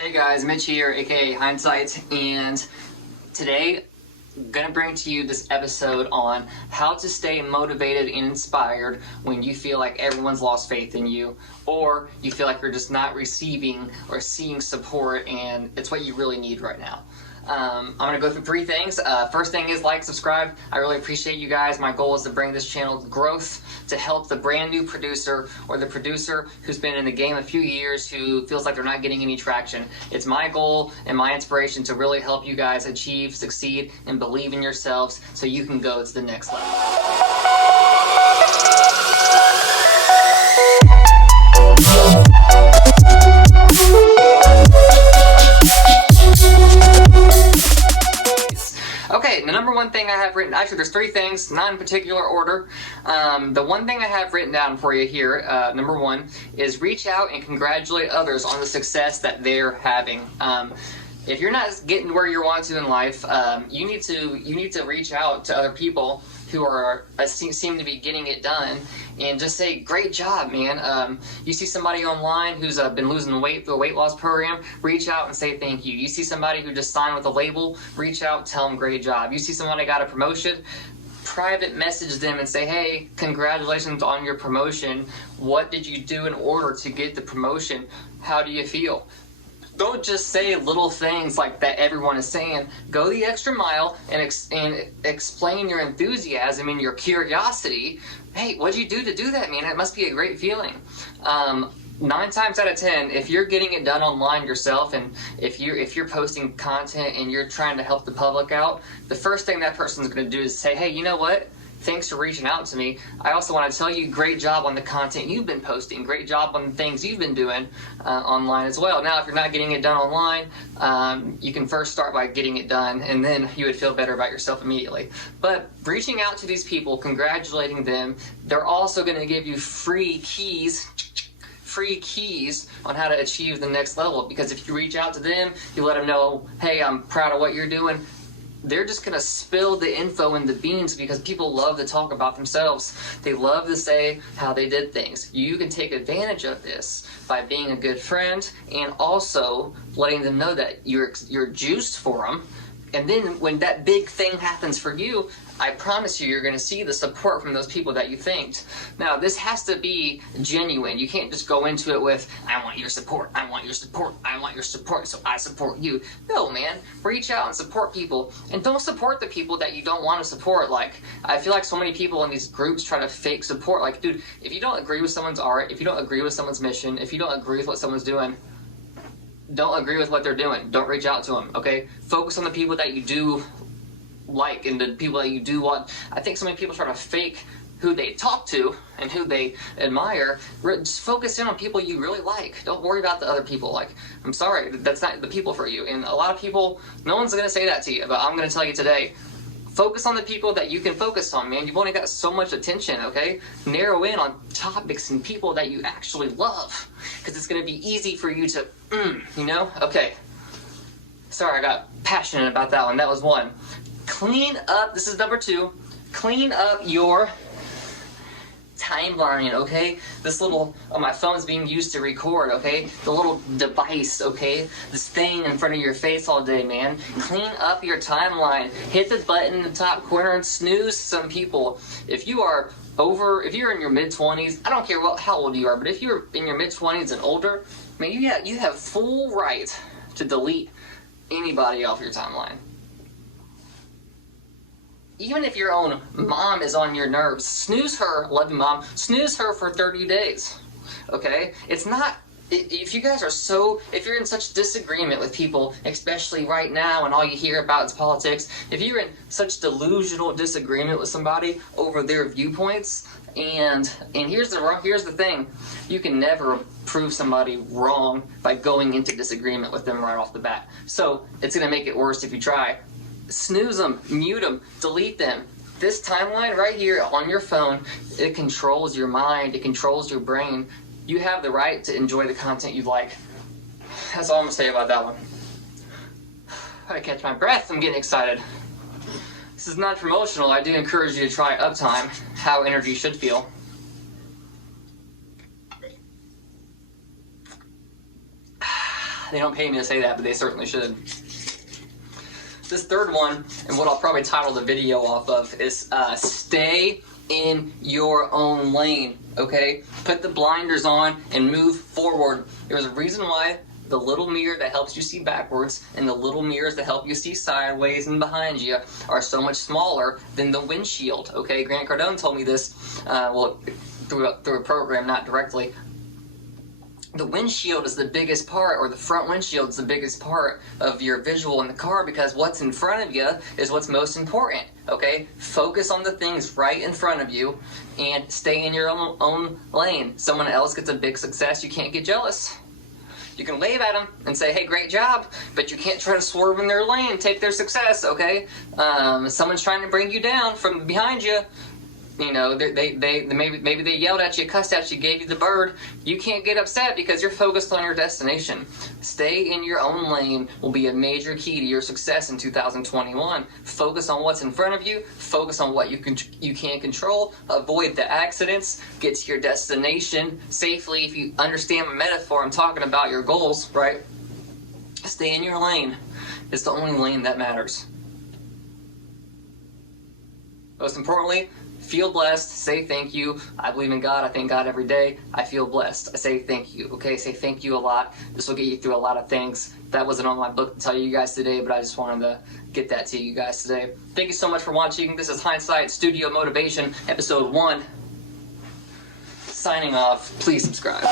Hey guys, Mitch here, aka Hynesite, and today I'm gonna bring to you this episode on how to stay motivated and inspired when you feel like everyone's lost faith in you, or you feel like you're just not receiving or seeing support, and it's what you really need right now. I'm going to go through three things. First thing is like, subscribe. I really appreciate you guys. My goal is to bring this channel to growth, to help the brand new producer or the producer who's been in the game a few years who feels like they're not getting any traction. It's my goal and my inspiration to really help you guys achieve, succeed, and believe in yourselves so you can go to the next level. Okay, the number one thing I have written, actually there's three things, not in particular order. The one thing I have written down for you here, number one, is reach out and congratulate others on the success that they're having. If you're not getting where you want to in life, you need to reach out to other people who are seem to be getting it done, and just say, great job, man. You see somebody online who's been losing weight through a weight loss program, reach out and say thank you. You see somebody who just signed with a label, reach out, tell them great job. You see somebody got a promotion, private message them and say, hey, congratulations on your promotion. What did you do in order to get the promotion? How do you feel? Don't just say little things like that everyone is saying. Go the extra mile and explain your enthusiasm and your curiosity. Hey, what'd you do to do that, man? It must be a great feeling. 9 times out of 10, if you're getting it done online yourself, and if you're posting content and you're trying to help the public out, the first thing that person's going to do is say, hey, you know what? Thanks for reaching out to me. I also want to tell you, great job on the content you've been posting. Great job on the things you've been doing online as well. Now, if you're not getting it done online, you can first start by getting it done, and then you would feel better about yourself immediately. But reaching out to these people, congratulating them, they're also going to give you free keys on how to achieve the next level. Because if you reach out to them, you let them know, hey, I'm proud of what you're doing, they're just going to spill the info and the beans, because people love to talk about themselves. They love to say how they did things. You can take advantage of this by being a good friend and also letting them know that you're juiced for them. And then when that big thing happens for you, I promise you, you're going to see the support from those people that you thanked. Now, this has to be genuine. You can't just go into it with, I want your support, I want your support, I want your support, so I support you. No, man. Reach out and support people. And don't support the people that you don't want to support. Like, I feel like so many people in these groups try to fake support. Like, dude, if you don't agree with someone's art, if you don't agree with someone's mission, if you don't agree with what someone's doing, don't agree with what they're doing. Don't reach out to them, okay? Focus on the people that you do like and the people that you do want. I think so many people try to fake who they talk to and who they admire. Just focus in on people you really like. Don't worry about the other people. Like, I'm sorry, that's not the people for you. And a lot of people, no one's going to say that to you, but I'm going to tell you today, focus on the people that you can focus on, man. You've only got so much attention, okay? Narrow in on topics and people that you actually love, because it's going to be easy for you to, you know? Okay. Sorry, I got passionate about that one. That was one. Clean up, this is number 2, clean up your timeline, okay? This little, my phone's being used to record, okay? The little device, okay? This thing in front of your face all day, man. Clean up your timeline. Hit the button in the top corner and snooze some people. If you're in your mid-20s, I don't care how old you are, but if you're in your mid-20s and older, man, you have full right to delete anybody off your timeline. Even if your own mom is on your nerves, snooze her, love you mom, snooze her for 30 days, okay? It's not, if you're in such disagreement with people, especially right now and all you hear about is politics, if you're in such delusional disagreement with somebody over their viewpoints, and here's the thing, you can never prove somebody wrong by going into disagreement with them right off the bat. So it's going to make it worse if you try. Snooze them, mute them, delete them. This timeline right here on your phone, it controls your mind, it controls your brain. You have the right to enjoy the content you like. That's all I'm going to say about that one. I catch my breath, I'm getting excited. This is not promotional. I do encourage you to try Uptime, how energy should feel. They don't pay me to say that, but they certainly should. This third one, and what I'll probably title the video off of, is stay in your own lane, okay? Put the blinders on and move forward. There's a reason why the little mirror that helps you see backwards and the little mirrors that help you see sideways and behind you are so much smaller than the windshield, okay? Grant Cardone told me this, through a program, not directly. The windshield is the biggest part, or the front windshield is the biggest part of your visual in the car, because what's in front of you is what's most important, okay? Focus on the things right in front of you and stay in your own lane. Someone else gets a big success, you can't get jealous. You can wave at them and say, hey, great job, but you can't try to swerve in their lane and take their success, okay? Someone's trying to bring you down from behind you. You know, maybe they yelled at you, cussed at you, gave you the bird. You can't get upset because you're focused on your destination. Stay in your own lane will be a major key to your success in 2021. Focus on what's in front of you. Focus on what you can control. Avoid the accidents. Get to your destination safely. If you understand my metaphor, I'm talking about your goals, right? Stay in your lane. It's the only lane that matters. Most importantly, feel blessed. Say thank you. I believe in God. I thank God every day. I feel blessed. I say thank you. Okay, say thank you a lot. This will get you through a lot of things. That wasn't on my book to tell you guys today, but I just wanted to get that to you guys today. Thank you so much for watching. This is Hynesite Studio Motivation, episode 1. Signing off. Please subscribe.